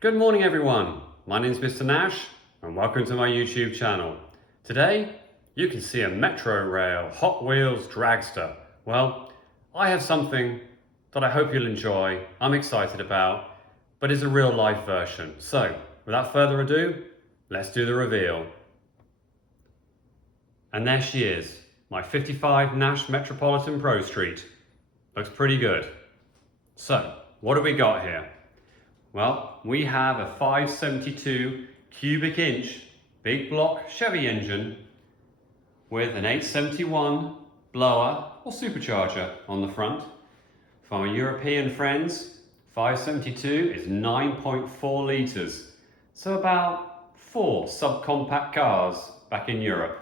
Good morning everyone, my name is Mr. Nash and welcome to my YouTube channel. Today you can see a Metro Rail Hot Wheels dragster. Well, I have something that I hope you'll enjoy, I'm excited about, but is a real life version. So without further ado, let's do the reveal. And there she is, my 55 Nash Metropolitan Pro Street. Looks pretty good. So what have we got here? Well, we have a 572 cubic inch big block Chevy engine with an 871 blower or supercharger on the front. For my European friends, 572 is 9.4 litres, so about 4 subcompact cars back in Europe.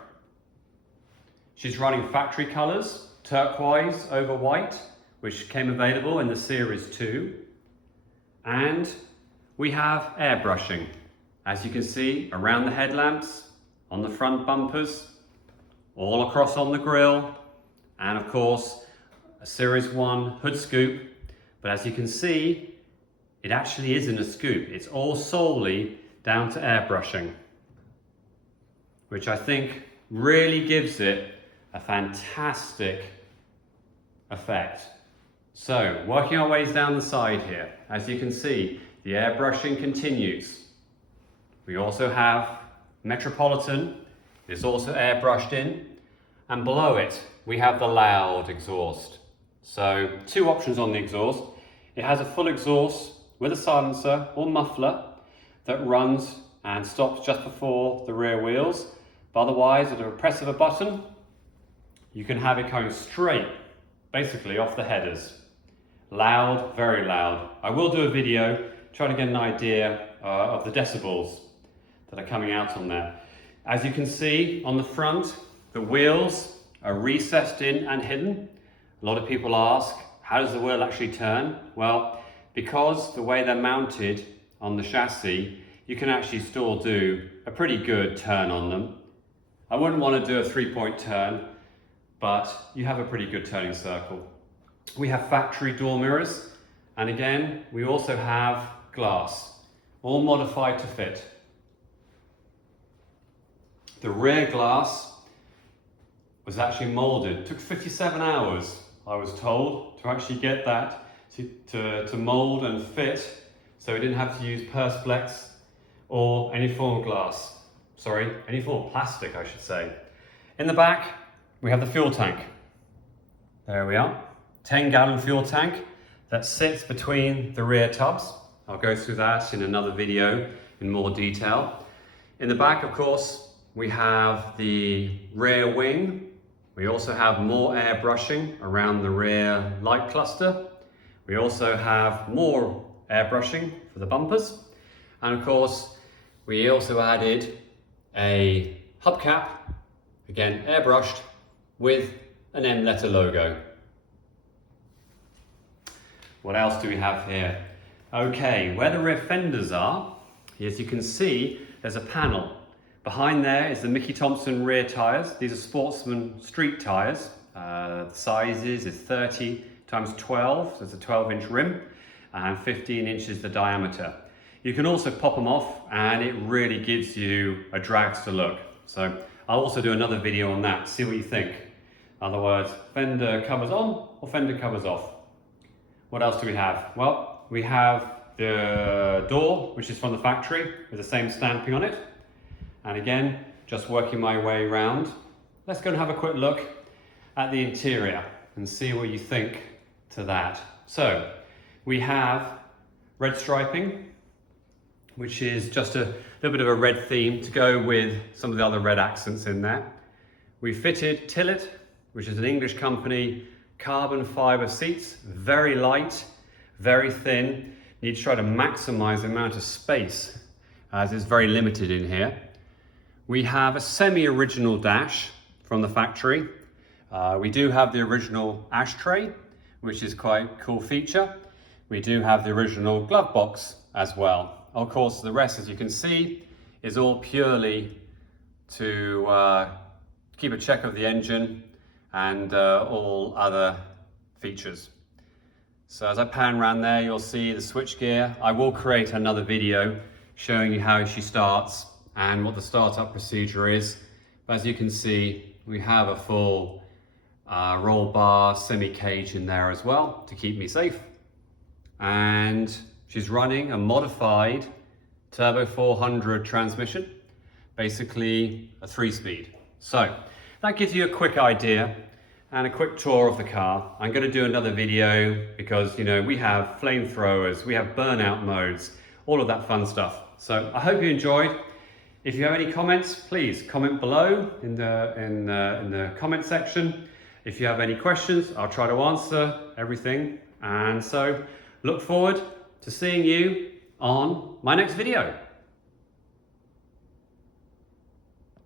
She's running factory colours, turquoise over white, which came available in the Series 2. And we have airbrushing, as you can see, around the headlamps, on the front bumpers, all across on the grille, and of course a Series 1 hood scoop. But as you can see, it actually isn't a scoop, it's all solely down to airbrushing, which I think really gives it a fantastic effect. So, working our ways down the side here, as you can see, the airbrushing continues. We also have Metropolitan, it's also airbrushed in, and below it we have the loud exhaust. So, two options on the exhaust. It has a full exhaust with a silencer or muffler that runs and stops just before the rear wheels. But otherwise, at a press of a button, you can have it going straight, basically off the headers. Loud, very loud. I will do a video trying to get an idea of the decibels that are coming out on there. As you can see on the front, the wheels are recessed in and hidden. A lot of people ask, how does the wheel actually turn? Well, because the way they're mounted on the chassis, you can actually still do a pretty good turn on them. I wouldn't want to do a 3-point turn, but you have a pretty good turning circle. We have factory door mirrors, and again, we also have glass, all modified to fit. The rear glass was actually molded. It took 57 hours, I was told, to actually get that to mold and fit, so we didn't have to use Perspex or any form of glass. Sorry, any form of plastic, I should say. In the back, we have the fuel tank. There we are. 10-gallon fuel tank that sits between the rear tubs. I'll go through that in another video in more detail. In the back, of course, we have the rear wing. We also have more airbrushing around the rear light cluster. We also have more airbrushing for the bumpers. And of course, we also added a hubcap, again airbrushed, with an M-letter logo. What else do we have here? Okay, where the rear fenders are, as you can see, there's a panel. Behind there is the Mickey Thompson rear tyres. These are Sportsman street tyres. The sizes is 30 times 12, so it's a 12-inch rim, and 15 inches the diameter. You can also pop them off, and it really gives you a dragster look. So I'll also do another video on that, see what you think. In other words, fender covers on or fender covers off. What else do we have? Well, we have the door, which is from the factory, with the same stamping on it. And again, just working my way around. Let's go and have a quick look at the interior and see what you think to that. So, we have red striping, which is just a little bit of a red theme to go with some of the other red accents in there. We fitted Tillet, which is an English company, carbon fiber seats, very light, very thin. You need to try to maximize the amount of space, as it's very limited in here. We have a semi-original dash from the factory. We do have the original ashtray, which is quite a cool feature. We do have the original glove box as well. Of course, the rest, as you can see, is all purely to keep a check of the engine and all other features. So as I pan around there, you'll see the switch gear. I will create another video showing you how she starts and what the startup procedure is. But as you can see, we have a full roll bar semi-cage in there as well to keep me safe. And she's running a modified Turbo 400 transmission, basically a 3-speed. So that gives you a quick idea and a quick tour of the car. I'm going to do another video because, you know, we have flamethrowers, we have burnout modes, all of that fun stuff. So I hope you enjoyed. If you have any comments, please comment below in the comment section. If you have any questions, I'll try to answer everything. And so look forward to seeing you on my next video.